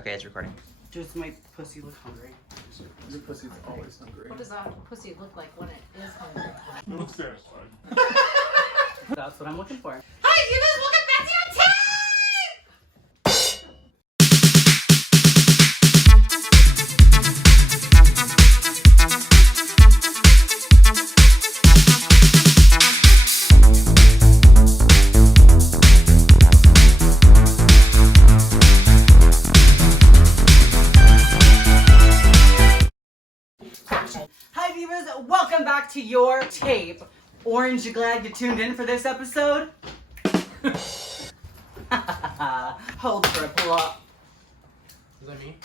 Okay, it's recording. Does my pussy look hungry? Your pussy's always hungry. What does that pussy look like when it is hungry? It looks satisfied. That's what I'm looking for. Hi, you guys, welcome back to your tape! Hi Divas, welcome back to your tape. Orange, you glad you tuned in for this episode? Hold for a pull up. Is that me?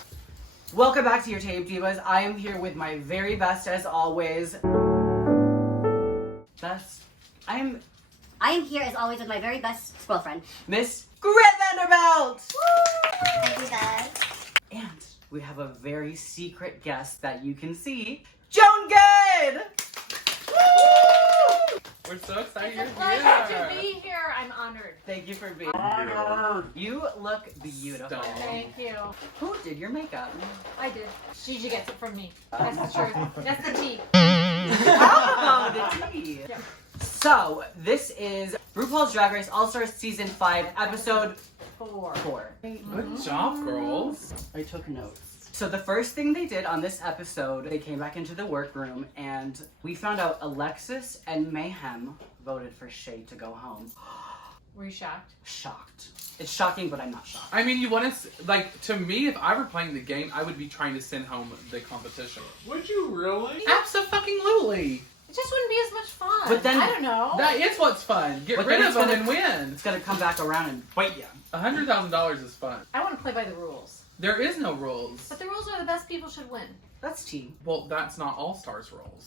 Welcome back to your tape, Divas. I am here with my very best as always. Best. I am here as always with my very best squirrel friend. Miss Grit Vanderbilt! Thank you guys. And we have a very secret guest that you can see, Joan Good! We're so excited It's a you're pleasure here. to be here. I'm honored. Thank you for being Honored. You look beautiful. Stunning. Thank you. Who did your makeup? I did. Gigi gets it from me. That's the truth. That's the tea. Oh, the tea. Yeah. So, this is RuPaul's Drag Race All-Stars Season 5, Episode 4. Good job, girls. I took notes. So the first thing they did on this episode, they came back into the workroom and we found out Alexis and Mayhem voted for Shay to go home. Were you shocked? Shocked. It's shocking, but I'm not shocked. I mean, you want to, like, to me, if I were playing the game, I would be trying to send home the competition. Would you really? Absolutely. It just wouldn't be as much fun. But then- I don't know. That is what's fun. Get But rid then of them it's and win. It's gonna come back around and bite you. $100,000 is fun. I want to play by the rules. There is no rules. But the rules are the best people should win. That's tea. Well, that's not All-Stars rules.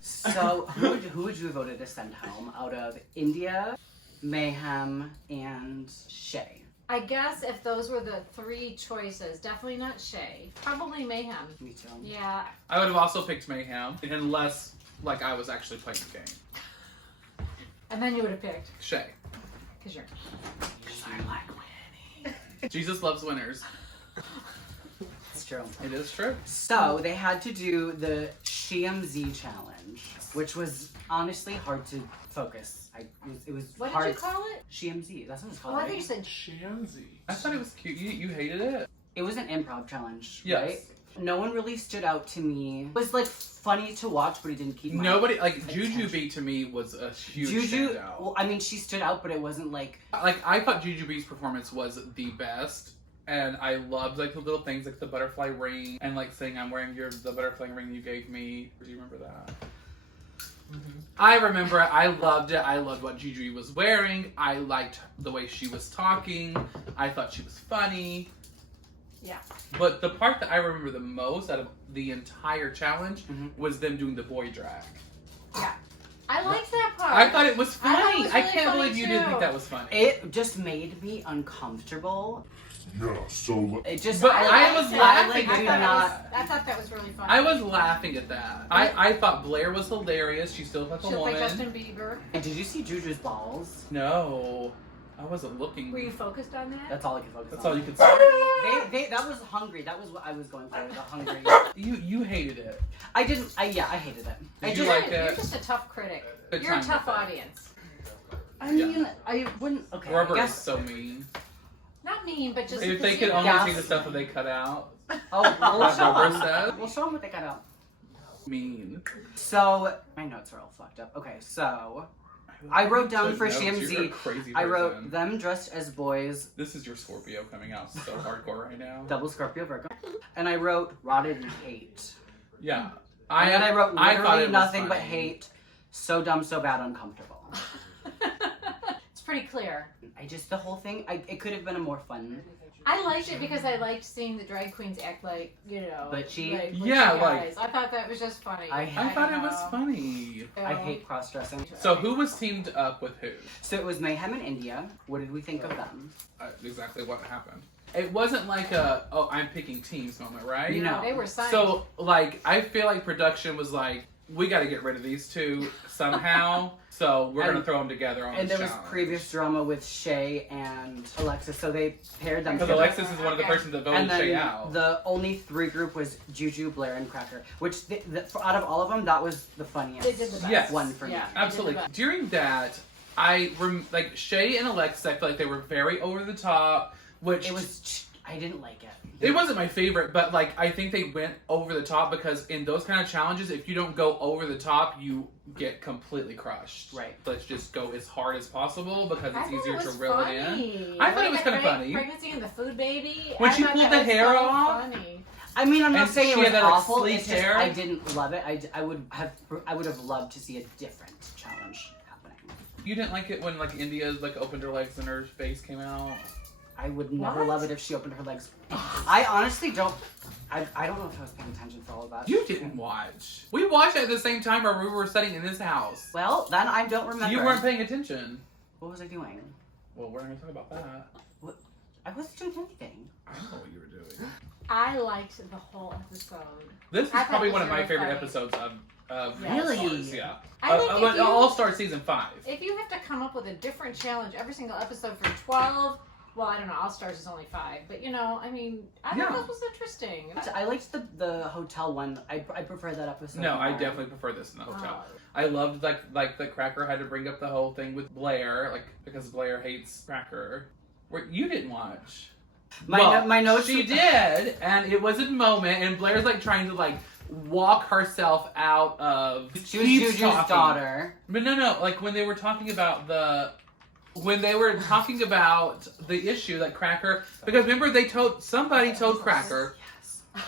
So who would you have voted to send home out of India, Mayhem, and Shay? I guess if those were the three choices, definitely not Shay. Probably Mayhem. Me too. Yeah. I would have also picked Mayhem, unless, like, I was actually playing the game. And then you would have picked. Shay. Because you're. Because I like winning. Jesus loves winners. It's true. It is true. So they had to do the SHMZ challenge, which was honestly hard to focus. It was What hard. did you call it? SHMZ. That's what it's Oh, called. I right? think you said. Shanzy. I thought it was cute. You hated it? It was an improv challenge, Yes. right? No one really stood out to me. It was like funny to watch, but it didn't keep my Nobody, like, attention. Jujubee to me was a huge Juju. standout. Well, I mean, she stood out, but it wasn't like. Like, I thought Jujubee's performance was the best. And I loved, like, the little things, like the butterfly ring, and, like, saying, I'm wearing the butterfly ring you gave me. Do you remember that? Mm-hmm. I remember it. I loved it. I loved what Jujubee was wearing. I liked the way she was talking. I thought she was funny. Yeah. But the part that I remember the most out of the entire challenge Mhm. was them doing the boy drag. Yeah. I liked that part. I thought it was I thought it funny. was I really can't funny believe you didn't too. think that was funny. It just made me uncomfortable. Yeah, so It just. But I I was liked it. laughing I at do that. I thought that was really funny. I was laughing at that. I thought Blair was hilarious. She still looked like a She'll play woman. Justin Bieber. And did you see Juju's balls? No, I wasn't looking. Were you focused on that? That's all I could focus That's on. all you could say. That was hungry. That was what I was going for. The hungry. You hated it. I didn't. I hated it. I Did just. you like You're it? just a tough critic. Good You're a time tough with it. audience. I mean, I wouldn't. Okay. Rubber I is guess. so mean. Not mean, but just. If they you could know- only Yeah. see the stuff that they cut out. Oh, we'll Like show Rubber them. said. We'll show them what they got out. Mean. So my notes are all fucked up. Okay, so I wrote down Good for notes. You're a SHMZ. crazy I wrote person. them dressed as boys, This is your Scorpio coming out so hardcore right now. double Scorpio Virgo, and I wrote rotted in hate. Yeah. And then I wrote I thought literally it was nothing but funny. hate. So dumb, so bad, uncomfortable. It's pretty clear. The whole thing. It could have been a more fun. I liked it because I liked seeing the drag queens act like, you know, Butchy? like butchy Yeah, like- guys. I thought that was just funny. I I thought it was know. funny. I hate cross dressing. So who was teamed up with who? So it was Mayhem in India. What did we think of them? Exactly what happened. It wasn't like a, oh, I'm picking teams moment, right? No. They were signed. So, like, I feel like production was like, we got to get rid of these two somehow. So we're going to throw them together on And this there was challenge. previous drama with Shay and Alexis, so they paired them Because together. Alexis is one of the persons that voted And then Shay out. the only 3 group was Juju, Blair, and Cracker. Which, out of all of them, that was the funniest They did the best. Yes. one for me. Yeah. Absolutely. They did the best. During that, like Shay and Alexis, I feel like they were very over the top, which I didn't like it. it wasn't my favorite, but like I think they went over the top because in those kind of challenges, if you don't go over the top, you get completely crushed. Right. Let's just go as hard as possible because I it's thought easier it to was reel funny. it in. I thought it was kind of funny. Pregnancy and the food baby. When I she thought pulled that the was hair so off. Funny. I mean, I'm not And saying she it was had that, like, awful. sleek It's just hair. I didn't love it. I would have loved to see a different challenge happening. You didn't like it when like India like opened her legs and her face came out. I would never What? love it if she opened her legs. I honestly don't. I don't know if I was paying attention for all of that. You didn't watch. We watched it at the same time where we were sitting in this house. Well, then I don't remember. You weren't paying attention. What was I doing? Well, we're going to talk about that. I wasn't doing anything. I know what you were doing. I liked the whole episode. This is I thought probably it was one of my very favorite funny. episodes of Really? All-Stars, yeah. I think if you- All-Star Season 5. If you have to come up with a different challenge every single episode for 12, well, I don't know, All Stars is only 5, but you know, I mean, I Yeah. thought this was interesting. I liked the hotel one. I prefer that episode. No, I more. definitely prefer this in the hotel. Oh. I loved like that Cracker had to bring up the whole thing with Blair, like because Blair hates Cracker. Where you didn't watch. My notes. She did, and it was a moment, and Blair's like trying to like walk herself out of. She was keeps Juju's talking. daughter. But no, like when they were talking about the issue that Cracker, because remember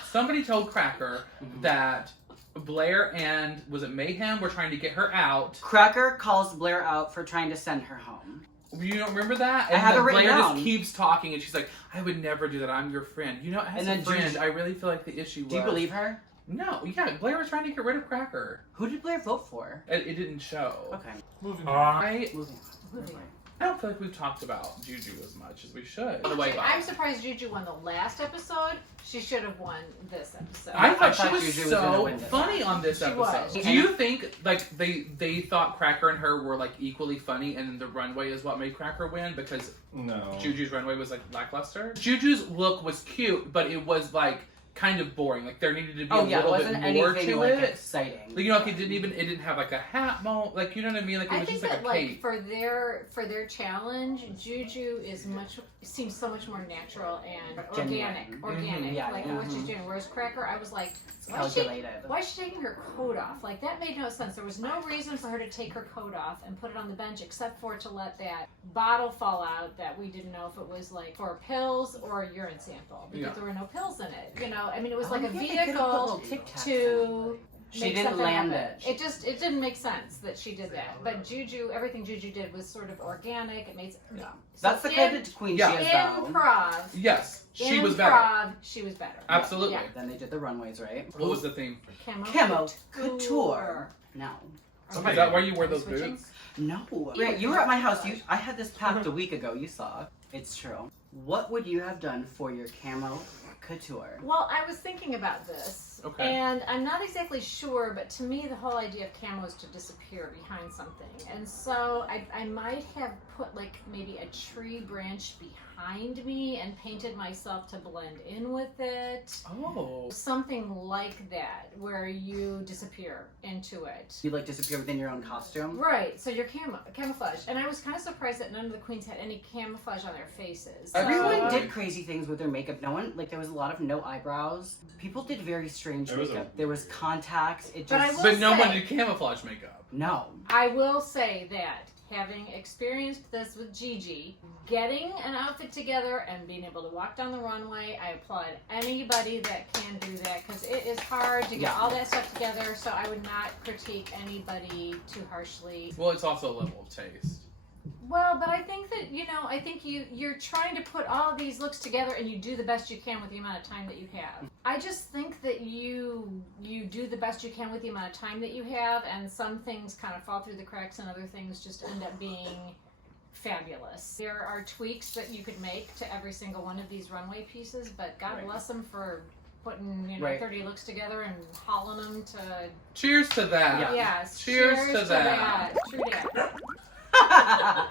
somebody told Cracker that Blair and was it Mayhem were trying to get her out. Cracker calls Blair out for trying to send her home. You don't remember that? I have then it written Blair down. just keeps talking, and she's like, "I would never do that. I'm your friend. You know, as And a then friend, Juju- I really feel like the issue was." Do you believe her? No, yeah, Blair was trying to get rid of Cracker. Who did Blair vote for? It didn't show. Okay. Moving on. I Moving on. I don't feel like we've talked about Juju as much as we should. On the way by. I'm surprised Juju won the last episode. She should have won this episode. I I thought thought she was Juju was gonna so win this. funny on this She episode. was. Do you think like they thought Cracker and her were like equally funny, and then the runway is what made Cracker win because No. Juju's runway was like lackluster? Juju's look was cute, but it was like kind of boring. Like there needed to be Oh a yeah, it little wasn't bit more anything to like it. exciting. Like, you know, like it didn't have like a hat moment. Like you know what I mean? Like it I was think just like that a cape. for their challenge, Juju seems so much more natural and Genuine. organic, Yeah, like yeah. what she's doing. Whereas Cracker, I was like, It's calculated. why is she taking her coat off? Like that made no sense. There was no reason for her to take her coat off and put it on the bench except for to let that bottle fall out that we didn't know if it was like for pills or a urine sample because Yeah. there were no pills in it. You know, I mean, it was Oh, like a yeah, they could've put vehicle little Tic Tacs to. She make didn't something land happen. it. It didn't make sense that she did that. But Juju, everything Juju did was sort of organic. It made Yeah. so That's the kind of queen Yeah. she is though. improv. Yes, she was better. Improv, she was better. Absolutely. Yeah. Then they did the runways, right? What was the theme? Camo couture. No. Is that why you wear those Switching? boots? No. Wait, you were at my house. I had this packed a week ago. You saw. It's true. What would you have done for your camo couture? Well, I was thinking about this. Okay. And I'm not exactly sure, but to me, the whole idea of camo is to disappear behind something. And so I might have put like maybe a tree branch behind me and painted myself to blend in with it. Oh. Something like that, where you disappear into it. You like disappear within your own costume? Right, so you're camouflage. And I was kind of surprised that none of the queens had any camouflage on their faces. Everyone So- did crazy things with their makeup. No one, like, there was a lot of no eyebrows. People did very strange There was makeup. There was contacts. It But I just. will But no one say- did camouflage makeup. No. I will say that having experienced this with Gigi, getting an outfit together and being able to walk down the runway, I applaud anybody that can do that because it is hard to get Yeah. all that stuff together. So I would not critique anybody too harshly. Well, it's also a level of taste. Well, but I think that I think you're trying to put all of these looks together and you do the best you can with the amount of time that you have. I just think that you do the best you can with the amount of time that you have, and some things kind of fall through the cracks and other things just end up being fabulous. There are tweaks that you could make to every single one of these runway pieces, but God Right. bless them for putting, you know, Right. 30 looks together and hauling them to. Cheers to that. Yeah. Yes. Cheers to that. True that.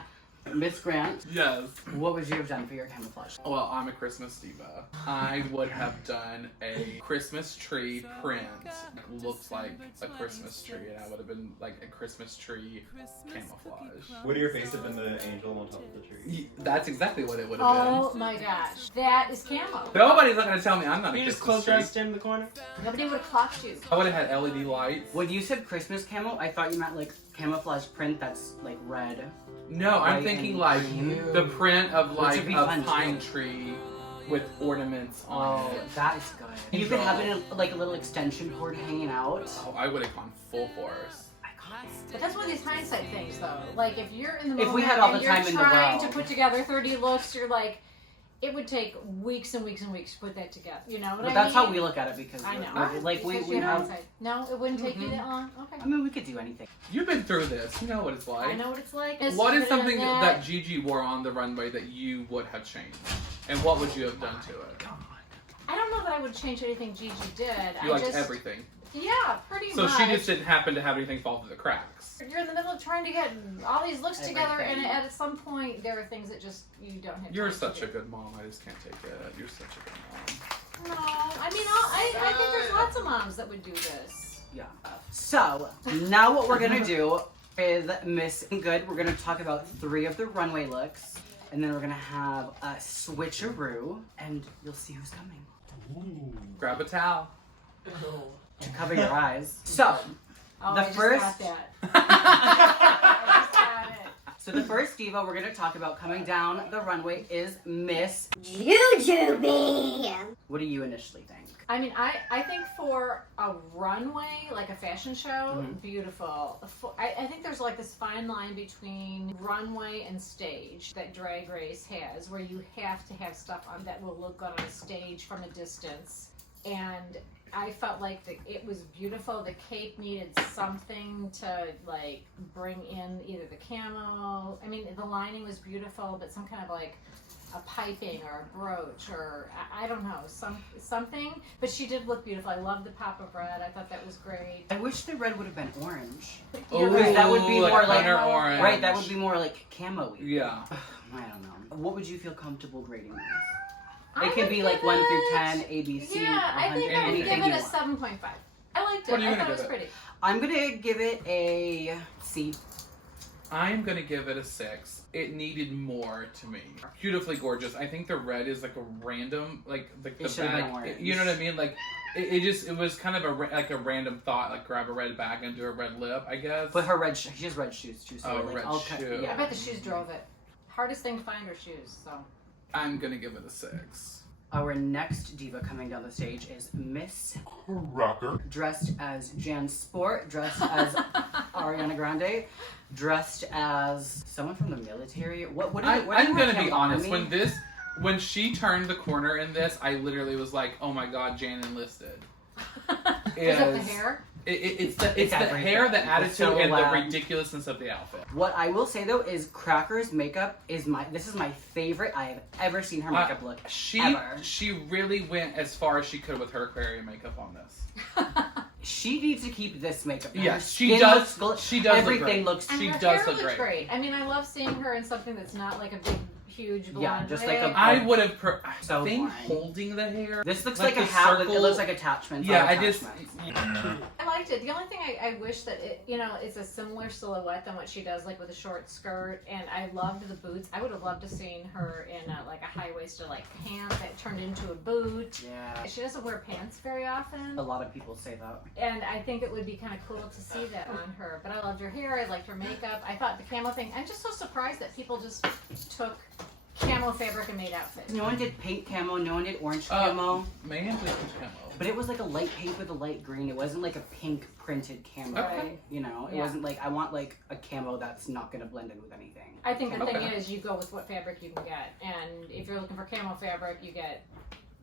Miss Grant, Yes. what would you have done for your camouflage? Well, I'm a Christmas diva. I would have done a Christmas tree print. It looks like a Christmas tree, and I would have been like a Christmas tree camouflage. Would your face have been the angel on top of the tree? That's exactly what it would have Oh my gosh. That is camo. been. Nobody's not going to tell me I'm not a You just Christmas close tree. your eyes, stand in the corner? Nobody would have clocked you. I would have had LED lights. When you said Christmas camo, I thought you meant like camouflage print that's like red. No, I'm White thinking and like green. the print of Which like would be a fun, pine too. tree with ornaments on Oh, it. that is good. You could have it in like a little extension cord hanging out. Oh, I would have gone full force. But that's one of these hindsight things, though. Like, if you're in the If moment we had all and the you're time in the trying to world. put together 30 looks, you're like, it would take weeks and weeks and weeks to put that together. You know what But I that's mean? how we look at it because I know. like we Because you're have. hindsight. No, it wouldn't take you Mhm. that long. Okay. I mean, we could do anything. You've been through this. You know what it's like. I know what it's like. What is It's something that- that Gigi wore on the runway that you would have changed? And what would you have done to it? I don't know that I would change anything Gigi did. You I liked just, everything. Yeah, pretty So much. she just didn't happen to have anything fall through the cracks. You're in the middle of trying to get all these looks together, and Everything. at some point, there are things that just you don't have. You're time such to a do. good mom. I just can't take it. You're such a good mom. No, I mean, I think there's lots of moms that would do this. Yeah. So now what we're gonna do is Miss Good. We're gonna talk about 3 of the runway looks, and then we're gonna have a switcheroo, and you'll see who's coming Grab a towel. to cover your eyes. So Oh, The I just first- got that. I just got it. So the first diva we're gonna talk about coming down the runway is Miss. Jujubee. What do you initially think? I mean, I think for a runway, like a fashion show, Mhm. beautiful. I think there's like this fine line between runway and stage that Drag Race has, where you have to have stuff on that will look good on a stage from a distance. And I felt like it was beautiful. The cape needed something to like bring in either the camo. I mean, the lining was beautiful, but some kind of like a piping or a brooch or I don't know, something. But she did look beautiful. I love the pop of red. I thought that was great. I wish the red would have been orange. You're Ooh, right. that would be like more like- hunter orange. Right, that would be more like camo-y. Yeah. I don't know. What would you feel comfortable grading this? I It could would be like give 1 through it- 10, A, B, C. Yeah, I think I would anything give you it a want. 7.5. I liked it. What are you I gonna thought it was give it? pretty. I'm gonna give it a C. I'm gonna give it a 6. It needed more to me. Beautifully gorgeous. I think the red is like a random, like the It should've been bag. orange. You know what I mean? Like it was kind of like a random thought. Like grab a red bag and do a red lip. I guess. But her red, she has red shoes too. So Oh, like, red I'll cut- shoe. I Yeah. bet the shoes drove it. Hardest thing to find are shoes. So I'm gonna give it a 6. Our next diva coming down the stage is Miss, Rocker. dressed as Jan Sport, dressed as Ariana Grande, dressed as someone from the military. What do you I'm have gonna him be on? honest. I mean, When she turned the corner in this, I literally was like, "Oh my God, Jan enlisted." was that the Is- hair? It's the everything. hair, the The attitude, and the silhouette. ridiculousness of the outfit. what I will say though is Cracker's makeup is this is my favorite I have ever seen her makeup look. She Ever. she really went as far as she could with her aquarium makeup on this. She needs to keep this makeup. Her Yes, she skin does. looks She does. Everything look great. looks. And She her does hair look looks great. I mean, I love seeing her in something that's not like a big, huge blonde Yeah, just like wig. a- I would have. So thing boring. holding the hair. This looks Like like, a the hat. With, it circle- looks like attachments. Yeah, on I just. attachments. I liked it. The only thing I wish that it's a similar silhouette than what she does, like with a short skirt. And I loved the boots. I would have loved to seen her in like a high waisted like pant that turned into a boot. Yeah. She doesn't wear pants very often, A lot of people say that. and I think it would be kind of cool to see that on her. But I loved her hair. I liked her makeup. I thought the camo thing. I'm just so surprised that people just took camo fabric and made outfits. No one did pink camo. No one did orange Uh, camo. Man, this is camo. But it was like a light pink with a light green. It wasn't like a pink printed camo. Okay. You know, it Yeah. wasn't like I want like a camo that's not gonna blend in with anything. I think the thing Okay. is you go with what fabric you can get, and if you're looking for camo fabric, you get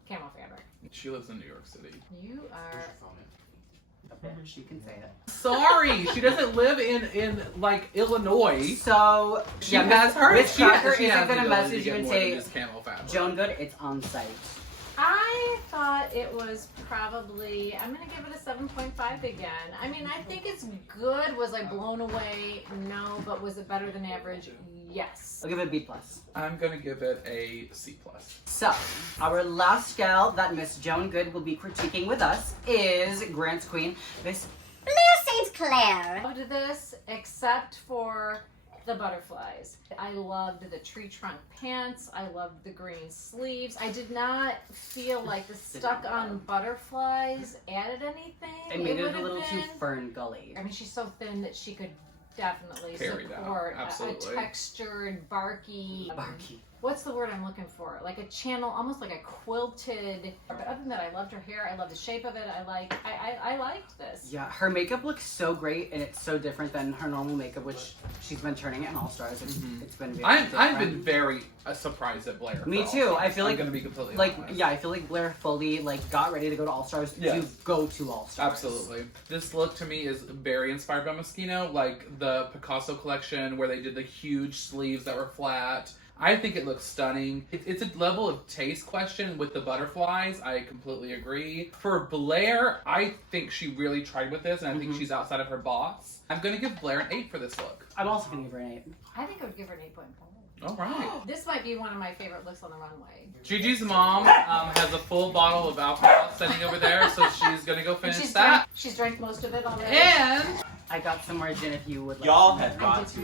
camo fabric. She lives in New York City. You are. A bitch, you can say it. Sorry, she doesn't live in like Illinois. So She yeah, has her. Miss she Cracker she isn't has the gonna ability to message you get and more than say, just camo fabric. Joan Good, it's on site. I thought it it was probably, I'm gonna give it a 7.5 again. I mean, I think it's good. Was I blown away? No, but was it better than average? Yes. I'll give it a B+. I'm gonna give it a C+. So, our last gal that Miss Joan Good will be critiquing with us is Grant's Queen, Miss Blue St. Clair. Loved this, except for the butterflies. I loved the tree trunk pants. I loved the green sleeves. I did not feel like the stuck-on butterflies added anything. It made it a would've little too been- fern gully. I mean, she's so thin that she could definitely Carry that, support a absolutely. textured, barky. Barky. What's the word I'm looking for? Like a channel, almost like a quilted. But other than that, I loved her hair. I love the shape of it. I liked this. Yeah, her makeup looks so great, and it's so different than her normal makeup, which she's been turning it in All Stars. It's been very I've different. been very surprised at Blair. Me for too. All I feel I'm like- gonna be completely Like, honest. yeah, I feel like Blair fully got ready to go to All Stars to Yes. go to All Stars. Absolutely. This look to me is very inspired by Moschino, like the Picasso collection where they did the huge sleeves that were flat. I think it looks stunning. It's a level of taste question with the butterflies. I completely agree. For Blair, I think she really tried with this, and I think she's outside of her box. I'm going to give Blair an 8 for this look. I'm also gonna give her an 8. I think I would give her an 8.5. All right. This might be one of my favorite looks on the runway. Gigi's mom has a full bottle of alcohol sitting over there, so she's going to go finish that. She's drank most of it already. And I got some more gin if you would like. Y'all have got to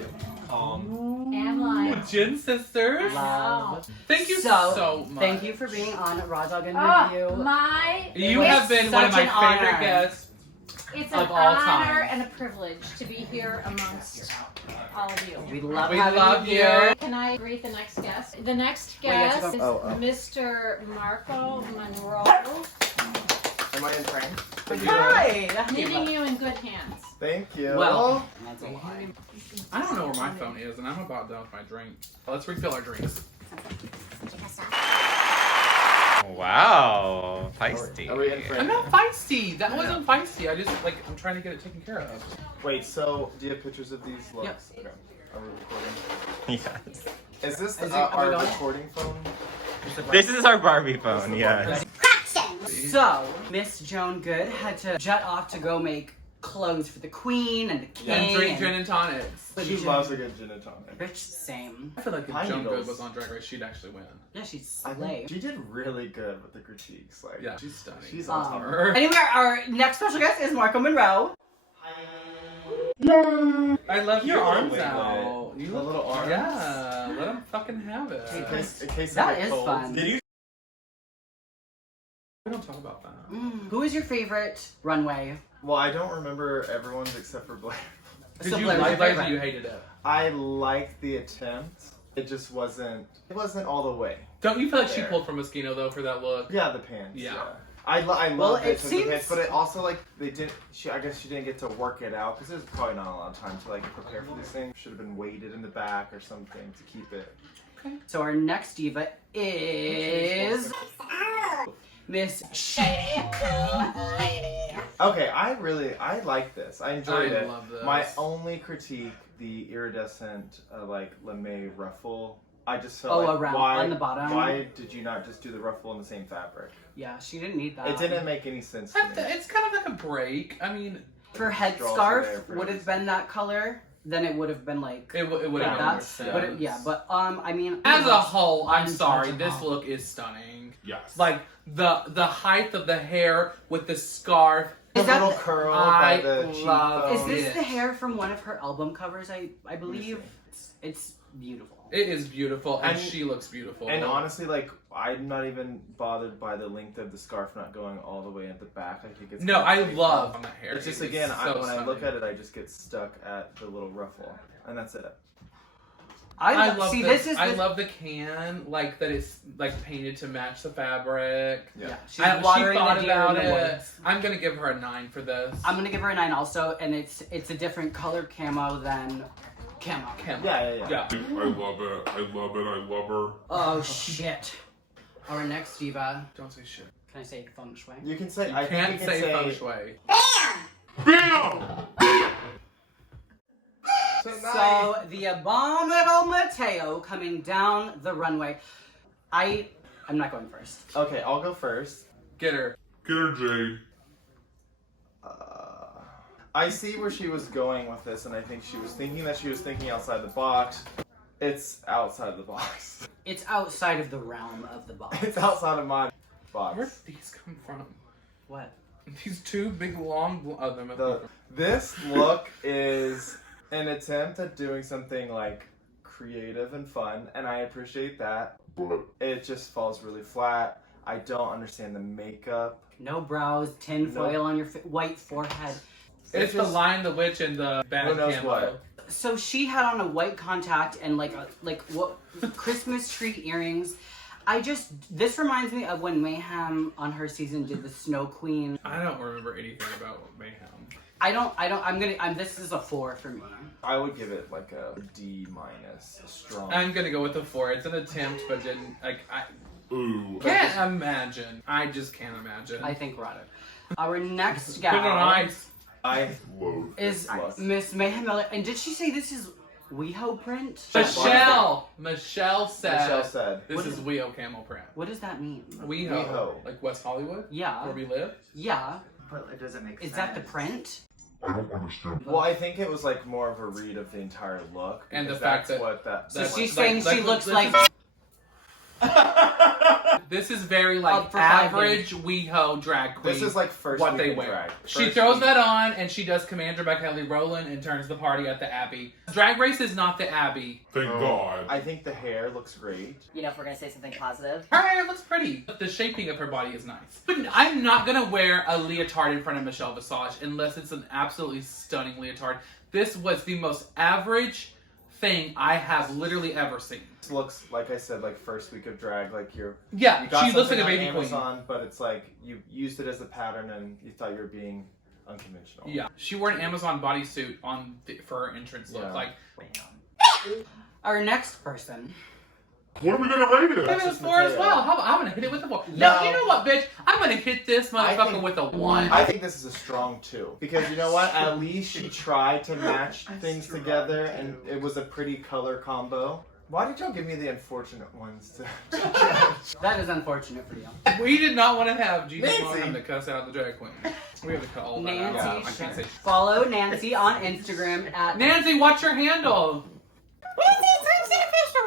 calm. And lime. Gin Sisters. Love. Thank you so much. Thank you for being on Raw Dog and Oh, Review. my. You It's have been one of such my an favorite honor. guests. It's an of all honor time. and a privilege to be here amongst all of you. We love We having love you you. here. Can I greet the next guest? The next Wait, you have guest to is go- Mr. Marco Monroe, Am I in frame? Hi. leaving you in good hands. Thank you. Well, that's a lie. I don't know where my phone is, and I'm about done with my drink. Let's refill our drinks. Wow, feisty. Are we in I'm frame? not feisty. That wasn't feisty. I just I'm trying to get it taken care of. Wait, so do you have pictures of these looks? Yep. Okay. Are we recording? Yes. Is this Is it- our are we going? recording phone? This is our Barbie phone, yes. So, Miss Joan Good had to jet off to go make clothes for the Queen and the King. And drink gin and tonics. But She she- loves a good gin and tonic. Bitch, same. I feel like if Pine Joan Good Needles. was on Drag Race, she'd actually win. Yeah, she's I slay. think she did really good with the critiques. Like, Yeah, she's stunning. she's on top. Her. Anyway, our next special guest is Marco Monroe. I love your You're arms winglet. out. You The look, little arms. Yeah, let them fucking have it. In case That I get is cold. fun. Did you? We don't talk about that. Who is your favorite runway? Well, I don't remember everyone's except for Blair. Did So you Blair's your like it or favorite. you hated it? I liked the attempt. It just wasn't. It wasn't all the way. Don't you feel like she There. pulled from Moschino though for that look? Yeah, the pants. Yeah. I Well, love it the seems- pants, but it also like they didn't. I guess she didn't get to work it out because there's probably not a lot of time to like prepare for these things. Should have been weighted in the back or something to keep it. So our next diva is Miss Okay, I like this. I enjoyed I it. love this. My only critique, the iridescent like lame ruffle. I just felt Oh, like around- why on the bottom? Why did you not just do the ruffle in the same fabric? Yeah, she didn't need that. It didn't make any sense to me. It's kind of like a break. I mean, Her Straws are there headscarf for would us. have been that color. Then it would have been like it would have like been that. more sense. But yeah, but I mean, as a whole, I'm I'm sorry. judging This all. look is stunning. Yes. Like the height of the hair with the scarf. The Is that little the- curl I by the love- Is cheekbone. this Yes. the hair from one of her album covers? I believe it's beautiful. It is beautiful, and And- she looks beautiful. And honestly, like, I'm not even bothered by the length of the scarf not going all the way at the back. I think it's no, kinda I fake. love on the hair. It's just It is again, so when I look stunning. at it, I just get stuck at the little ruffle, and that's it. I love see. the, This is I the- love the can, like that it's like painted to match the fabric. Yeah, she's She watering thought the deer about in the it. woods. I'm gonna give her a 9 for this. I'm gonna give her a 9 also, and it's a different color camo than camo. Kim. Yeah. I love it. I love it. I love her. Oh shit. Our next diva. Don't say shit. Can I say feng shui? You can say. You I think can't you can say say feng shui. So the abominable Mateo coming down the runway. I'm not going first. Okay, I'll go first. Get her. Get her, Jade. I see where she was going with this, and I think she was thinking that she was thinking outside the box. It's outside the box. It's outside of the realm of the box. It's outside of my box. Where did these come from? What? These two big long of them. This look is an attempt at doing something like creative and fun, and I appreciate that. But It just falls really flat. I don't understand the makeup. No brows, tin foil on your white forehead. It's the Lion, the Witch, and the bad Who knows camo. what? So she had on a white contact and like what Christmas tree earrings. This reminds me of when Mayhem on her season did the Snow Queen. I don't remember anything about Mayhem. This is a 4 for me. I would give it like a D-, a strong. I'm gonna go with the 4. It's an attempt, but didn't I ooh. can't imagine. I just can't imagine. I think we're at it. Our next Put it on gal ice. I Load. is Miss Mayhem Miller. And did she say this is WeHo print? Michelle said this is WeHo camel print. What does that mean? WeHo. Like West Hollywood? Yeah. Where we live? Yeah. But it doesn't make sense. Is that the print? I don't understand. Well, I think it was like more of a read of the entire look. And the because fact that's that- what that. So That's she's like- saying like- she looks this like. This is very like Up for fighting. average WeHo drag queen. This is like first what week they of wear. drag. She First throws week. that on and she does Commander by Kelly Rowland and turns the party at the Abbey. Drag Race is not the Abbey. Thank God. I think the hair looks great. You know, if we're gonna say something positive. Her hair looks pretty. The shaping of her body is nice. But I'm not gonna wear a leotard in front of Michelle Visage unless it's an absolutely stunning leotard. This was the most average thing I have literally ever seen. This looks, like I said, like first week of drag. Like you Yeah, got she looks like something a on baby Amazon, but it's like you used it as a pattern and you thought you were being unconventional. queen. Yeah, she wore an Amazon bodysuit for her entrance look. Yeah. Like, Our next person. What are we gonna rate it? maybe it was 4 as well. I'm gonna hit it with a 4. No. No, you know what, bitch? I'm gonna hit this I motherfucker think- with a 1. I think this is a strong 2 because you know what? At least she tried to match things together, and it was a pretty color combo. Why did y'all give me the unfortunate ones to That is unfortunate for you. We did not want to have Jesus Nancy. Longham to cuss out the drag queen. We have to cut all that Nancy, out. I can't say. Follow Nancy on Instagram at. Nancy, what's your handle?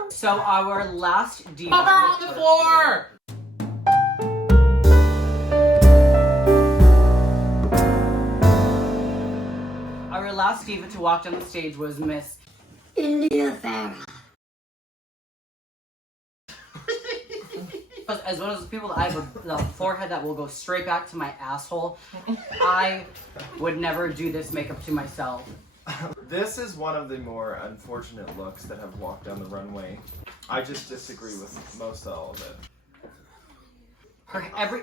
So our last diva. Pop her on the floor! Our last diva to walk down the stage was Miss. India Farah. As one of those people that I have a forehead that will go straight back to my asshole, I would never do this makeup to myself. This is one of the more unfortunate looks that have walked down the runway. I just disagree with most all of it. Her every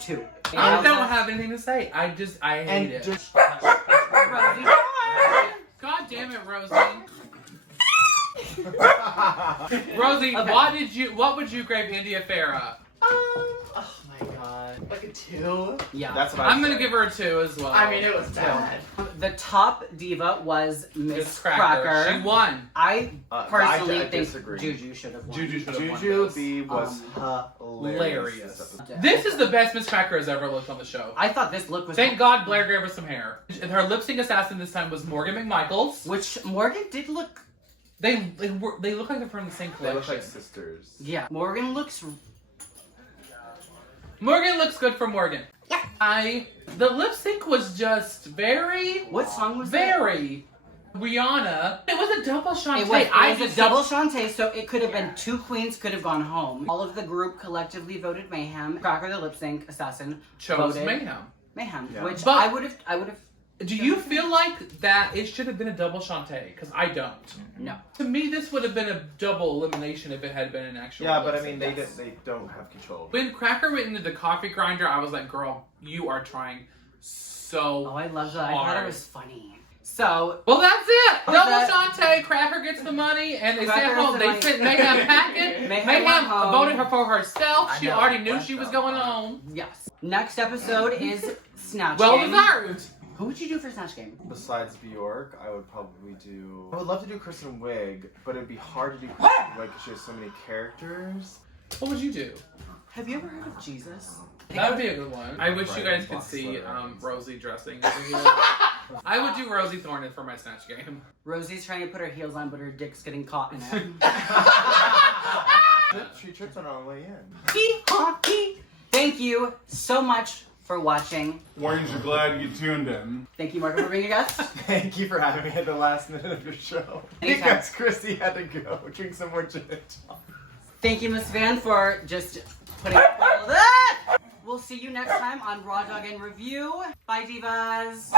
2. I don't have anything to say. I hate it. just Rosie. God damn it, Rosie. Rosie, what would you grade India Farah? Oh my god. Like a 2? Yeah. that's what I'm I gonna give her a 2 as well. I mean, it was bad. The top diva was Miss Miss Cracker. She won. I personally I think disagree. Juju should have won. Juju should have won Juju this. B was hilarious. This is the best Miss Cracker has ever looked on the show. I thought this look was. Thank God Blair gave her some hair. And her lip sync assassin this time was Morgan McMichaels. Which Morgan did look. They look like they're from the same They collection. look like sisters. Yeah, Morgan looks. Morgan looks good for Morgan. Yeah. The lip sync was just very, What song was that? very Rihanna. It was a double Shantae. It was a just double Shantae, so it could have been 2 queens could have gone home. All of the group collectively voted Mayhem. Cracker, the lip sync assassin, chose voted Mayhem. Yeah. which But- I would have. Do you feel like that it should have been a double Shantae? Because I don't. No. To me, this would have been a double elimination if it had been an actual. Yeah, but I lip mean, sync. they don't have control. When Cracker went into the coffee grinder, I was like, girl, you are trying so Oh, I love that. I thought hard. it was funny. So Well, that's it. Was Double that- Shantae, Cracker gets the money, and they Cracker sent gets home. the They money. sent Mayhem packing. Mayhem Mayhem went home. voted her for herself. I She know. already knew What she was the going fuck? home. yes. Next episode is Snatch Well Game. deserved. Who would you do for Snatch Game? Besides Bjork, I would probably do. I would love to do Kristen Wiig, but it'd be hard to do Kristen Wiig because she has so many characters. What would you do? Have you ever heard of Jesus? That would be a good one. I wish you guys could see Rosie dressing as a hero. I would do Rosie Thornton for my Snatch game. Rosie's trying to put her heels on, but her dick's getting caught in it. She tripped on her way in. Thank you so much for watching. Weren't you glad you tuned in? Thank you, Marco, for being a guest. Thank you for having me at the last minute of your show. Anytime. Because Chrissy had to go drink some more gin and tonic. Thank you, Miss Van, for just putting up with all that. We'll see you next time on Raw Dog and Review. Bye, divas.